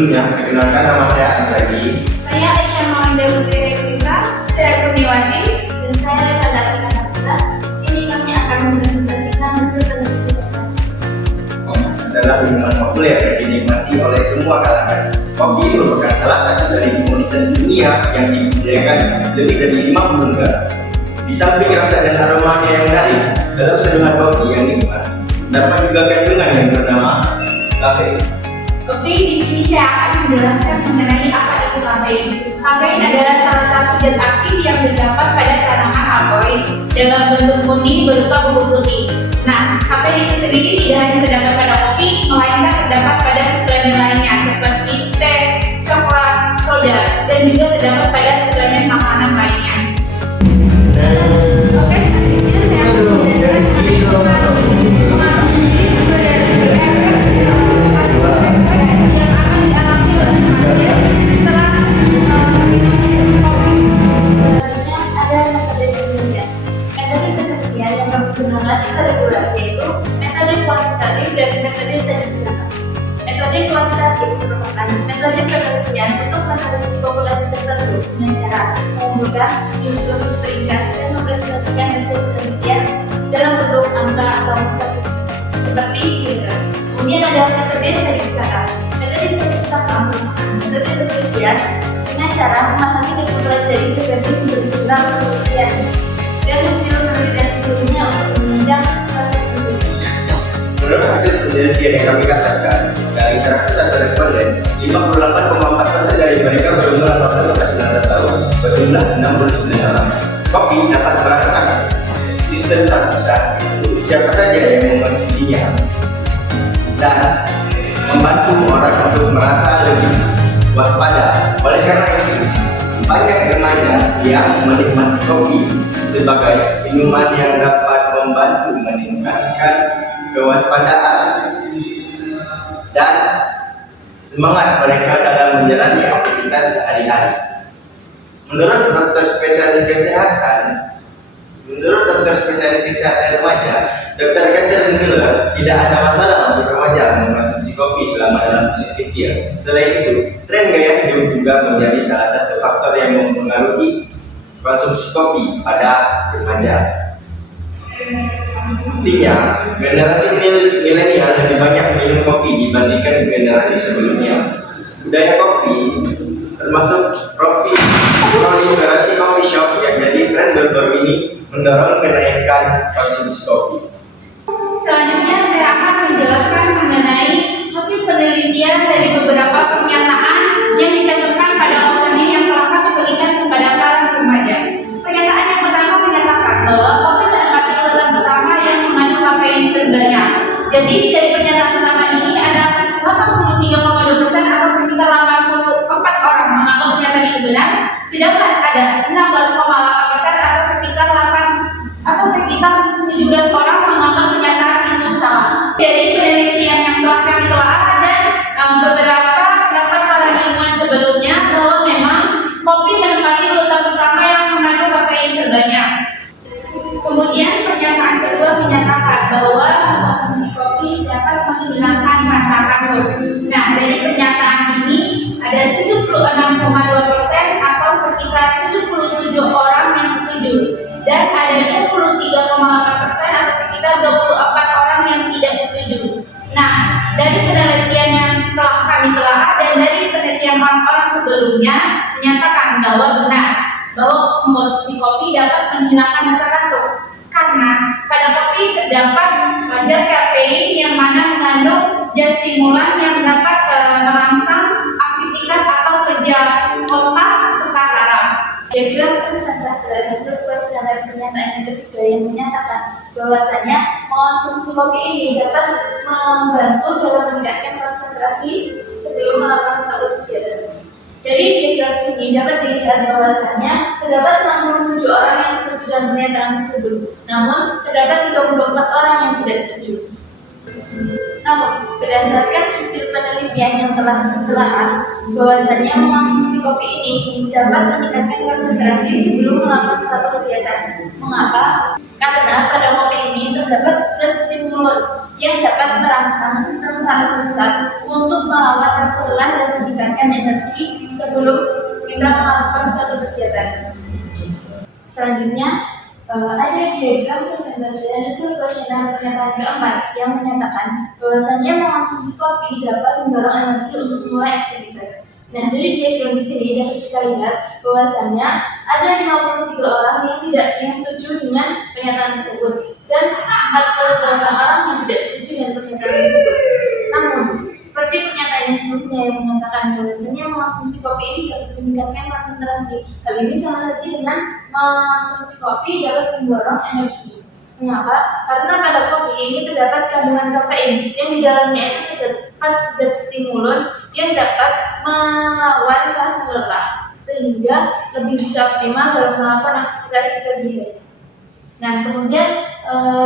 Sebelumnya, perkenalkan nama saya Andragi. Saya Aisyah Mawanida Putri Rekrisa, saya Kurniawati, dan saya Reda Tika. Di sini kami akan mempresentasikan hasil penelitian. Adalah minuman populer yang dinikmati oleh semua kalangan. Kopi merupakan salah satu dari komoditas dunia yang dibudidayakan lebih dari 50 negara. Di samping rasa dan aromanya yang menarik, dalam seduhan kopi yang nikmat, dapat juga kandungan yang bernama kafein. Oke, di sini saya akan menjelaskan mengenai apa itu kafein. Kafein adalah salah satu zat aktif yang terdapat pada tanaman alkohol dalam bentuk murni berupa bubuk putih. Nah, kafein itu sendiri tidak hanya terdapat pada kopi, melainkan terdapat pada suplemen lainnya seperti teh, coklat, soda, dan juga terdapat pada suplemen makanan lainnya. Oke, selanjutnya saya akan menjelaskan mengenai pengaruh sendiri juga dari efek yang akan dialami oleh remaja setelah minum kopi. Selanjutnya ada metode penelitian. Metode penelitian yang kami gunakan secara reguler yaitu metode kuantitatif dan metode statistik. Metode kuantitatif merupakan metode penelitian untuk meneliti populasi tertentu dengan cara mengumpulkan, menyusun, meringkas, dan mempresentasikan hasil penelitian dalam bentuk angka atau statistik seperti diagram. Kemudian ada metode statistik. Metode statistik merupakan metode penelitian dengan cara memahami dan mempelajari berbagai sumber jurnal penelitian dan hasil penelitian sebelumnya untuk menunjang proses penelitian. Menurut hasil penelitian yang kami katakan, dari 101 responden, 58,4% dari mereka berumur 18-19 tahun, berjumlah 69 orang. Kopi dapat merasakan sistem saraf siapa saja yang mengonsumsinya dan membantu orang untuk merasa lebih waspada. Oleh karena itu, banyak remaja yang menikmati kopi sebagai minuman yang dapat membantu meningkatkan kewaspadaan dan semangat mereka dalam menjalani aktivitas sehari-hari. Menurut dokter spesialis kesehatan remaja, Dr. Catherine Miller, tidak ada masalah untuk remaja mengkonsumsi kopi selama dalam dosis kecil. Selain itu, tren gaya hidup juga menjadi salah satu faktor yang mempengaruhi konsumsi kopi pada remaja. Buktinya, generasi milenial lebih banyak minum kopi dibandingkan generasi sebelumnya. Budaya kopi, termasuk proliferasi coffee shop yang jadi tren baru-baru ini, mendorong kenaikan konsumsi kopi. Selanjutnya saya akan menjelaskan mengenai hasil penelitian dari beberapa pernyataan yang dicantumkan pada pesanan yang telah kami bagikan kepada para remaja. Pernyataan yang pertama menyatakan bahwa kopi menempati urutan pertama yang mengandung kafein terbanyak. Jadi dari pernyataan pertama ini ada 83,2% atau sekitar 84 orang menganggap pernyataan itu benar, sedangkan ada 16,8% atau sekitar 17 orang menganggap pernyataan itu salah. Dari penelitian yang telah kami telah dan beberapa pendapat para ilmuwan sebelumnya bahwa memang kopi menempati urutan pertama yang mengandung kafein terbanyak. Kemudian pernyataan kedua menyatakan bahwa konsumsi kopi dapat menghilangkan rasa kantuk. Nah, dari pernyataan ini ada 76,2% atau sekitar 77 orang yang setuju, dan ada 23,8% atau sekitar 24 orang yang tidak setuju. Nah, dari penelitian yang telah kami telah dan dari penelitian orang-orang sebelumnya menyatakan bahwa benar bahwa mengkonsumsi kopi dapat menghilangkan rasa kantuk karena pada kopi terdapat zat kafein yang mana mengandung zat stimulan yang dapat merangsang aktivitas atau kerja otak serta saraf. Diagram presentase hasil kuesioner pernyataan yang ketiga yang menyatakan bahwasanya mengonsumsi kopi ini dapat membantu dalam meningkatkan konsentrasi sebelum melakukan suatu kegiatan. Dari diagram sini dapat dilihat bahwasanya terdapat 67 orang yang setuju dengan pernyataan tersebut, namun terdapat 34 orang yang tidak setuju. Namun, berdasarkan hasil penelitian yang telah ditelaah bahwasanya mengonsumsi kopi ini dapat meningkatkan konsentrasi sebelum melakukan suatu kegiatan. Mengapa? Karena pada kopi ini terdapat zat stimulon yang dapat merangsang sistem saraf pusat untuk melawan rasa lelah dan meningkatkan energi sebelum kita melakukan suatu kegiatan. Selanjutnya, ada diagram presentasi hasil kuesioner pernyataan keempat yang menyatakan bahwasannya mengonsumsi kopi dapat mendorong energi untuk memulai aktivitas. Nah, dari diagram di sini dapat kita lihat bahwasannya ada 53 orang yang setuju dengan pernyataan tersebut dan 48 orang yang tidak setuju dengan pernyataan tersebut. Namun, seperti pernyataan yang sebelumnya yang menyatakan bahwasannya mengonsumsi kopi ini dapat meningkatkan konsentrasi. Hal ini sama saja dengan mengonsumsi kopi dapat mendorong energi. Mengapa? Karena pada kopi ini terdapat kandungan kafein yang di dalamnya itu terdapat zat stimulon yang dapat melawan rasa lelah sehingga lebih bisa optimal dalam melakukan aktivitas di pagi hari. Nah, kemudian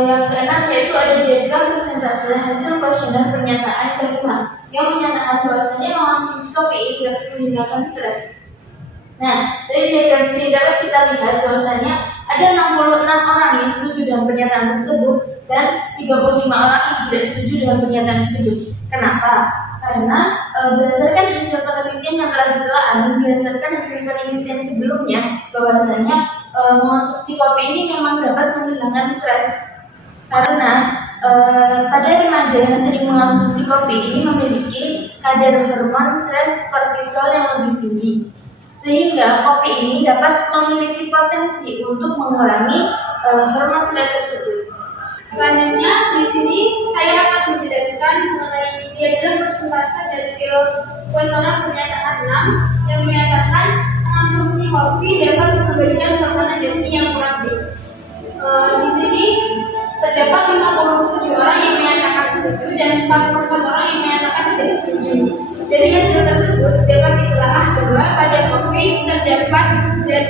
yang keenam yaitu ada diagram presentase hasil kuesioner pernyataan kelima yang menyatakan bahwasanya mengonsumsi kopi dapat menghilangkan stres. Nah, dari diagram sini dapat kita lihat bahwasanya ada 66 orang yang setuju dengan pernyataan tersebut dan 35 orang yang tidak setuju dengan pernyataan tersebut. Kenapa? Karena berdasarkan hasil penelitian yang telah ditelaah dan berdasarkan hasil penelitian sebelumnya bahwasanya mengonsumsi kopi ini memang dapat menghilangkan stres. Karena pada remaja yang sering mengonsumsi kopi ini memiliki kadar hormon stres kortisol yang lebih tinggi, sehingga kopi ini dapat memiliki potensi untuk mengurangi hormon stres tersebut. Selanjutnya, di sini saya akan menjelaskan mengenai diagram persentase hasil kuesioner pernyataan 6 yang menyatakan mengonsumsi kopi dapat mengembalikan suasana hati yang kurang baik. Di sini terdapat 57 orang yang menyatakan setuju dan 44 orang yang menyatakan tidak setuju. Dari hasil tersebut dapat ditelaah bahwa pada kopi terdapat zat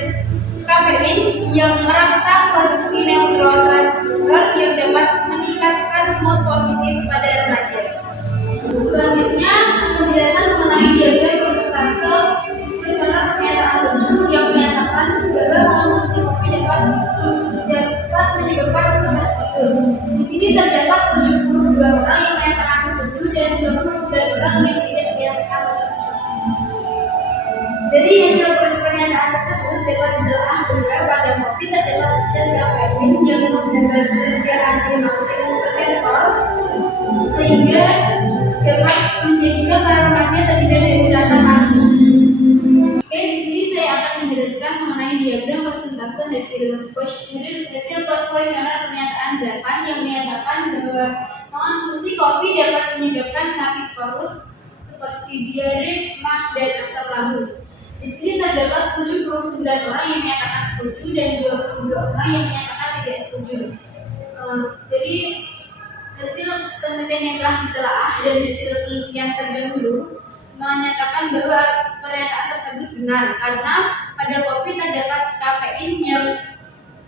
kafein yang merangsang produksi neurotransmitter yang dapat meningkatkan mood positif pada remaja. Selanjutnya, penjelasan mengenai diagram persentase kuesioner pernyataan 7 yang menyatakan bahwa mengonsumsi kopi dapat menyebabkan suasana tidur. Di sini terdapat 72 orang yang menyatakan setuju dan 29 orang yang tidak menyatakan setuju. Dari hasil pernyataan tersebut dapat ditelaah bahwa pada kopi terdapat zat kafein yang menghambat kerja adenosin reseptor sehingga dapat menjadikan para remaja terdiri dari rasa kantuk. Oke, di sini saya akan menjelaskan mengenai diagram persentase hasil kuesioner pernyataan 8 yang menyatakan bahwa mengonsumsi kopi dapat menyebabkan sakit perut seperti diare, mah, dan asam lambung. Di sini terdapat 79 orang yang menyatakan setuju dan 22 orang yang menyatakan tidak setuju. Jadi hasil penelitian yang telah ditelaah dan hasil penelitian terdahulu menyatakan bahwa pernyataan tersebut benar karena pada kopi terdapat kafein yang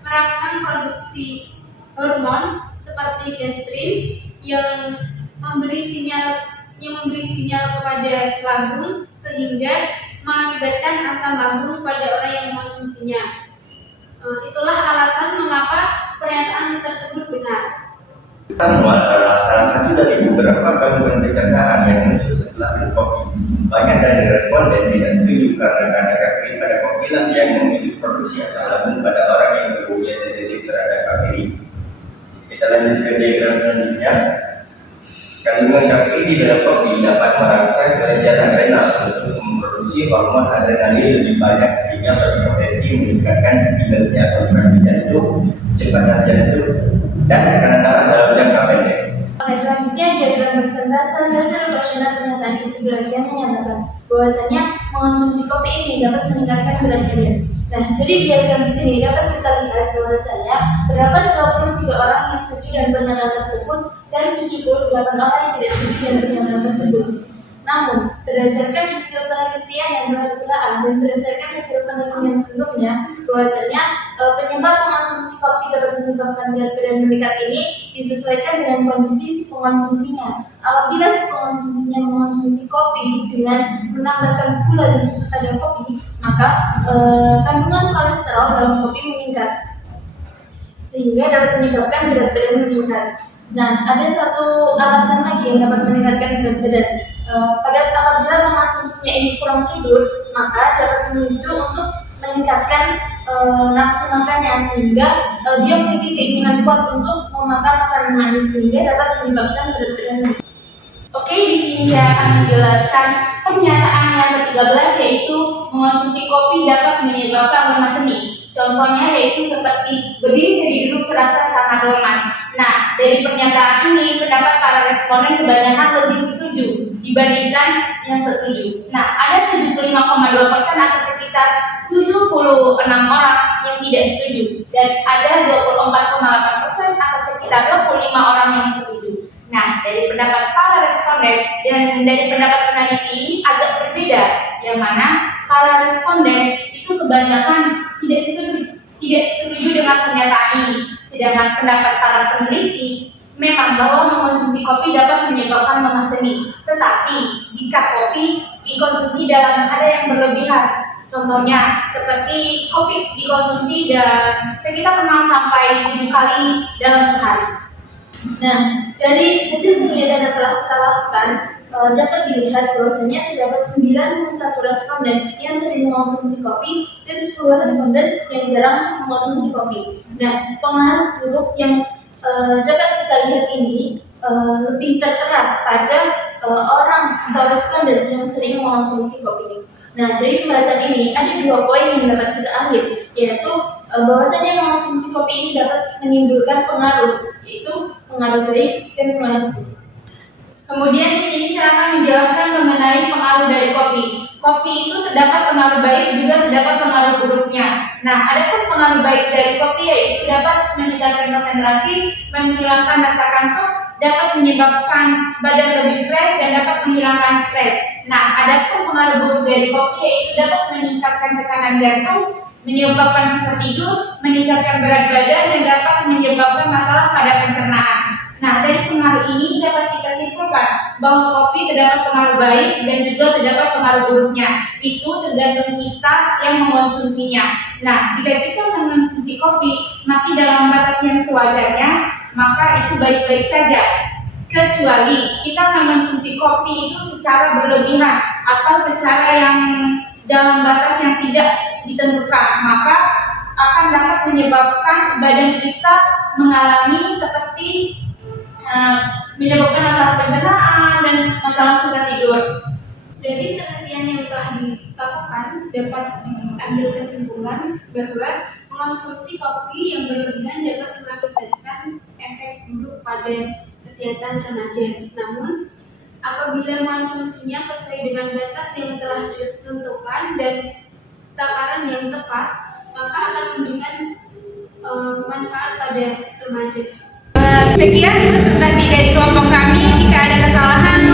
merangsang produksi hormon seperti gastrin yang memberi sinyal kepada lambung sehingga mengakibatkan asam lambung pada orang yang mengonsumsinya. Itulah alasan mengapa pernyataan tersebut benar. Temuan adalah salah satu dari beberapa gangguan pencernaan yang muncul setelah minum kopi. Banyak dari responden tidak setuju karena kadar kafein pada kopi lah yang memicu produksi asam lambung pada orang yang berhubungan sensitif terhadap kafein. Kita lanjut ke diagram selanjutnya. Kandungan kafein di dalam kopi dapat merangsang kelenjaran renal untuk memproduksi hormon adrenalin lebih banyak sehingga berpotensi meningkatkan kinerja kontraksi jantung, kecepatan jantung, dan tekanan darah dalam jangka pendek. Oke, selanjutnya diagram persentase hasil kuesioner pernyataan ke-11 yang menyatakan bahwasanya mengonsumsi kopi ini dapat meningkatkan berat badan. Nah, dari diagram di sini dapat kita lihat bahwasanya terdapat 23 orang yang setuju dengan pernyataan tersebut dan 78 orang yang tidak setuju dengan pernyataan tersebut. Namun, berdasarkan hasil penelitian yang telah ditelaah dan berdasarkan hasil penelitian sebelumnya, bahwasanya penyebab mengonsumsi kopi dapat menyebabkan berat badan meningkat ini disesuaikan dengan kondisi si pengonsumsinya. Apabila si pengonsumsinya mengonsumsi kopi dengan menambahkan gula dan susu pada kopi, maka kandungan kolesterol dalam kopi meningkat, sehingga dapat menyebabkan berat badan meningkat. Nah, ada satu alasan lagi yang dapat meningkatkan berat badan. Apabila mengonsumsinya ini kurang tidur, maka dapat memicu untuk meningkatkan nafsu makannya, sehingga dia memiliki keinginan kuat untuk memakan makanan manis, sehingga dapat menyebabkan berat badan. Oke, di sini saya akan menjelaskan pernyataan yang ke-13, yaitu mengonsumsi kopi dapat menyebabkan lemas seni. Contohnya yaitu seperti berdiri dari duduk terasa sangat lemas. Nah, dari pernyataan ini pendapat para responden kebanyakan lebih setuju dibandingkan yang setuju. Nah, ada 75,2% atau sekitar 76 orang yang tidak setuju, dan ada 24,8% atau sekitar 25 orang yang setuju. Nah, dari pendapat para responden dan dari pendapat peneliti ini agak berbeda, yang mana para responden itu kebanyakan tidak setuju dengan pernyataan ini, sedangkan pendapat para peneliti memang bahwa mengonsumsi kopi dapat menyebabkan lemas seni. Tetapi jika kopi dikonsumsi dalam kadar yang berlebihan, contohnya seperti kopi dikonsumsi dan sekitar 6 sampai 7 kali dalam sehari. Nah, dari hasil penelitian yang telah kita lakukan, dapat dilihat bahwasanya terdapat 91 responden yang sering mengonsumsi kopi dan 10 responden yang jarang mengonsumsi kopi. Nah, pengaruh buruk yang dapat kita lihat ini lebih tertera pada orang atau responden yang sering mengonsumsi kopi. Nah, dari pembahasan ini ada 2 poin yang dapat kita ambil, yaitu bahwasanya mengonsumsi kopi ini dapat menimbulkan pengaruh, yaitu pengaruh baik dan pengaruh buruk. Kemudian di sini saya akan menjelaskan mengenai pengaruh dari kopi. Kopi itu terdapat pengaruh baik, juga terdapat pengaruh buruknya. Nah, adapun pengaruh baik dari kopi yaitu dapat meningkatkan konsentrasi, menghilangkan rasa kantuk, dapat menyebabkan badan lebih fresh dan dapat menghilangkan stres. Nah, adapun pengaruh buruk dari kopi yaitu dapat meningkatkan tekanan jantung, menyebabkan susah tidur, meningkatkan berat badan, dan dapat menyebabkan masalah pada pencernaan. Nah, dari pengaruh ini dapat kita simpulkan bahwa kopi terdapat pengaruh baik dan juga terdapat pengaruh buruknya. Itu tergantung kita yang mengonsumsinya. Nah, jika kita mengonsumsi kopi masih dalam batas yang sewajarnya, maka itu baik-baik saja. Kecuali kita mengonsumsi kopi itu secara berlebihan atau secara yang dalam batas yang tidak ditentukan, maka akan dapat menyebabkan badan kita mengalami seperti menyebabkan masalah pencernaan dan masalah susah tidur. Dari penelitian yang telah dilakukan dapat diambil kesimpulan bahwa mengonsumsi kopi yang berlebihan dapat mengakibatkan efek buruk pada kesehatan remaja. Namun, apabila mengonsumsinya sesuai dengan batas yang telah ditentukan dan takaran yang tepat, maka akan memberikan manfaat pada remaja. Sekian presentasi dari kelompok kami. Jika ada kesalahan,